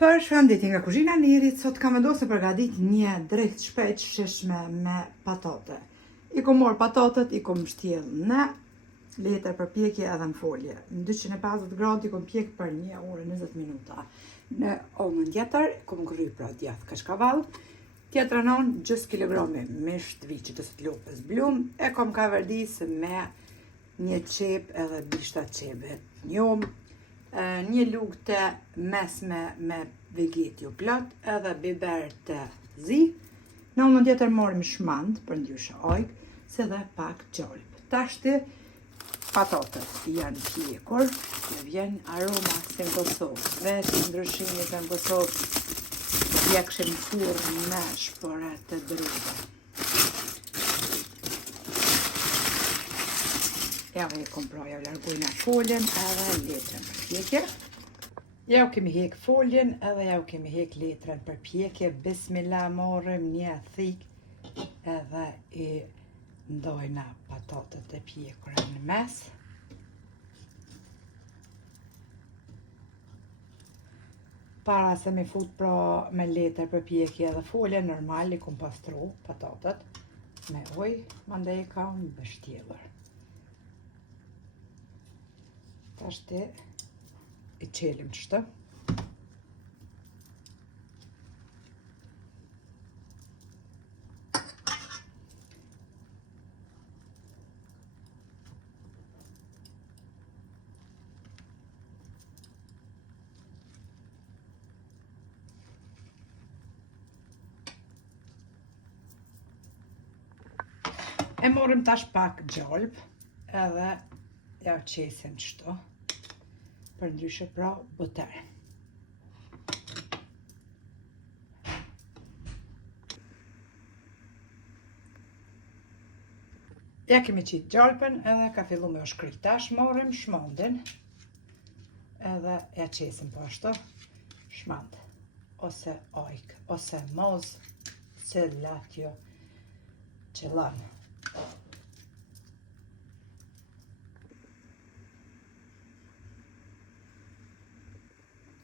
Për shëndetje nga kuzhina e Nirit, sot kam vendosur të përgatit një drekë shpejt shishme me patate. I kom marrë patatet, i kom shtjell në letër për pjekje edhe në folje. Në 250 gradë i kom pjek për 1 orë 20 minuta. Në ovën tjetër kom kryp pra djath kashkavall. Tjetër anon gjys kilogrami mish të viçit ose të lopës blum. E kom kaverdis me një qep edhe bishta qebe njom. Një lugë të mesme me vegetjo plot edhe biber të zi. Në onën tjetër morim shmand për ndryshe ojk, se dhe pak gjalp. Tashti patatet janë pjekur, dhe vjen aroma si në Kosovë. Vetë ndryshimit në Kosovë pjekshim furrë me shpore të druve. Ja e kom pra, ja largojna foljen edhe letrën për pjekje. Ja u kemi hek foljen edhe ja u kemi hek letrën për pjekje. Bismillah, morëm një thik edhe i ndojna patatet e pjekura në mes. Para se mi fut pra me letër për pjekje edhe folje, normal i kom pastru patatet me ujë, mandej kam bështjellër. Tashti i qelim qështë. E morim tash pak gjalp edhe ja u qesim qështë. Për ndryshe pra boter. Ja kemi qitë gjalpën edhe ka fillu me u shkrit. Tash morim shmandin edhe ja qesim po ashtu shmand ose ojk ose moz se latjo që lanë.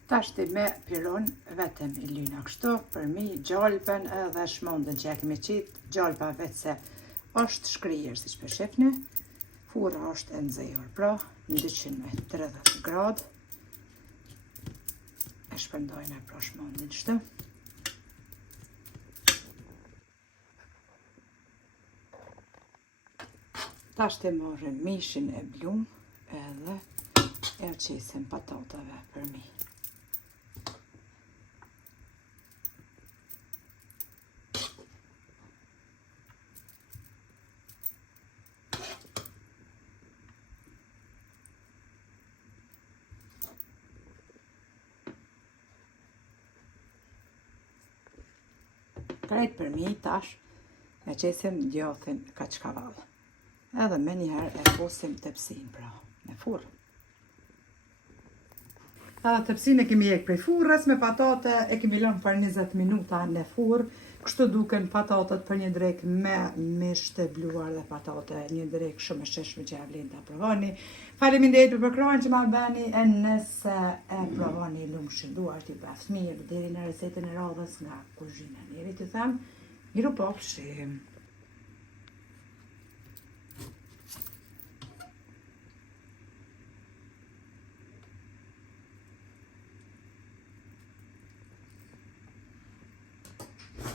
Tashti me piron vetëm i lyna kështu, për mi gjalpën edhe shmondën që ja kemi qitë, gjalpa vetë se është shkrijer si që për shifni, fura është e nxehur, pra në 230 gradë, e shpërndojnë pra shmondën kështu. Tashti morëm mishin e blum edhe e qesim patatave për mi. Krejt për mi tash e qesim djathin kashkavall. Edhe me njëherë e posim tepsin pra në furrë. Edhe tepsin e kemi hek prej furrës me patate, e kemi lënë për 20 minuta në furrë. Kështu duken patatet për një drekë me mish të bluar dhe patate, një drekë shumë e sheshme që e vlen ta provoni. Faleminderit për krahun që ma bëni, e nëse e provoni lumshin duart i bras mirë deri në resetën e radhës nga kuzhina e Nirit, ju them, miru pofshim.